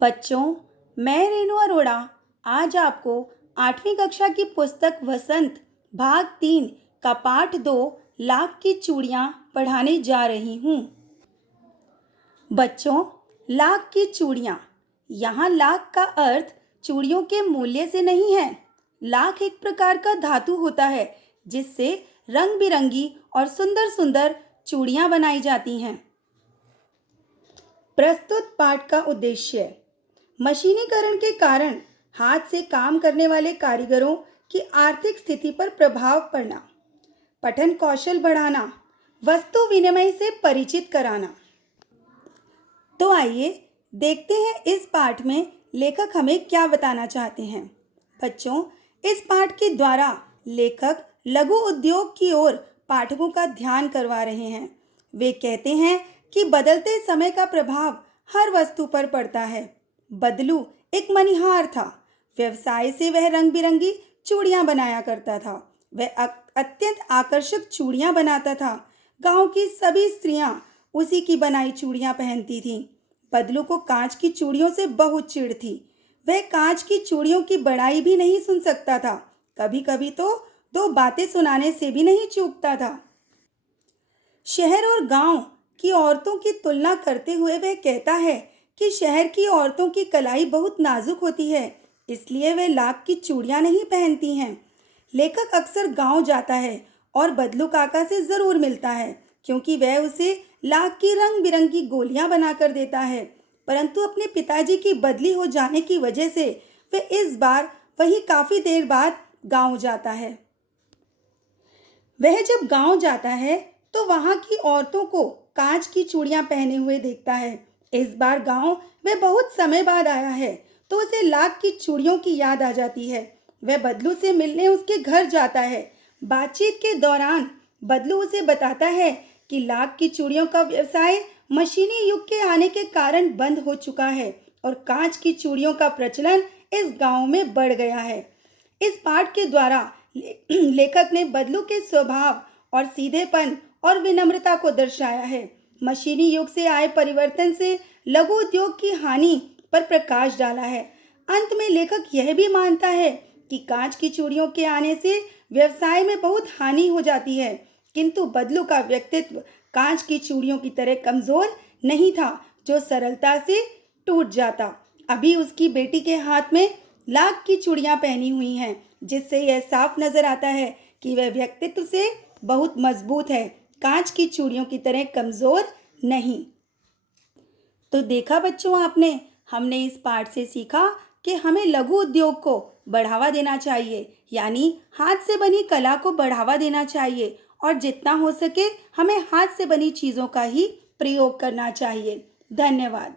बच्चों, मैं रेणु अरोड़ा आज आपको 8वीं कक्षा की पुस्तक वसंत भाग 3 का पाठ 2 लाख की चूड़ियाँ पढ़ाने जा रही हूँ। बच्चों, लाख की चूड़ियाँ, यहाँ लाख का अर्थ चूड़ियों के मूल्य से नहीं है। लाख एक प्रकार का धातु होता है जिससे रंग बिरंगी और सुंदर सुंदर चूड़ियाँ बनाई जाती हैं। प्रस्तुत पाठ का उद्देश्य: मशीनीकरण के कारण हाथ से काम करने वाले कारीगरों की आर्थिक स्थिति पर प्रभाव पड़ना, पठन कौशल बढ़ाना, वस्तु विनिमय से परिचित कराना। तो आइए देखते हैं इस पाठ में लेखक हमें क्या बताना चाहते हैं। बच्चों, इस पाठ के द्वारा लेखक लघु उद्योग की ओर पाठकों का ध्यान करवा रहे हैं। वे कहते हैं कि बदलते समय का प्रभाव हर वस्तु पर पड़ता है। बदलू एक मनिहार था। व्यवसाय से वह रंग बिरंगी चूड़ियाँ बनाया करता था। वह अत्यंत आकर्षक चूड़ियाँ बनाता था। गांव की सभी स्त्रियां उसी की बनाई चूड़ियाँ पहनती थीं। बदलू को कांच की चूड़ियों से बहुत चिढ़ थी। वह कांच की चूड़ियों की बड़ाई भी नहीं सुन सकता था। कभी कभी तो दो बातें सुनाने से भी नहीं चूकता था। शहर और गांव की औरतों की तुलना करते हुए वह कहता है कि शहर की औरतों की कलाई बहुत नाजुक होती है, इसलिए वे लाख की चूड़ियाँ नहीं पहनती हैं। लेखक अक्सर गांव जाता है और बदलू काका से ज़रूर मिलता है, क्योंकि वह उसे लाख की रंग बिरंगी गोलियां बनाकर देता है। परंतु अपने पिताजी की बदली हो जाने की वजह से वह इस बार वही काफ़ी देर बाद गांव जाता है। वह जब गांव जाता है तो वहां की औरतों को कांच की चूड़ियां पहने हुए देखता है। इस बार गांव वह बहुत समय बाद आया है तो उसे लाख की चूड़ियों की याद आ जाती है। वह बदलू से मिलने उसके घर जाता है। बातचीत के दौरान बदलू उसे बताता है कि लाख की चूड़ियों का व्यवसाय मशीनी युग के आने के कारण बंद हो चुका है और कांच की चूड़ियों का प्रचलन इस गांव में बढ़ गया है। इस पाठ के द्वारा लेखक ने बदलू के स्वभाव और सीधेपन और विनम्रता को दर्शाया है। मशीनी युग से आए परिवर्तन से लघु उद्योग की हानि पर प्रकाश डाला है। अंत में लेखक यह भी मानता है कि कांच की चूड़ियों के आने से व्यवसाय में बहुत हानि हो जाती है, किंतु बदलू का व्यक्तित्व कांच की चूड़ियों की तरह कमजोर नहीं था जो सरलता से टूट जाता। अभी उसकी बेटी के हाथ में लाख की चूड़ियां पहनी हुई हैं, जिससे यह साफ नजर आता है कि वह व्यक्तित्व से बहुत मजबूत है, कांच की चूड़ियों की तरह कमजोर नहीं। तो देखा बच्चों, हमने इस पाठ से सीखा कि हमें लघु उद्योग को बढ़ावा देना चाहिए, यानी हाथ से बनी कला को बढ़ावा देना चाहिए और जितना हो सके हमें हाथ से बनी चीज़ों का ही प्रयोग करना चाहिए। धन्यवाद।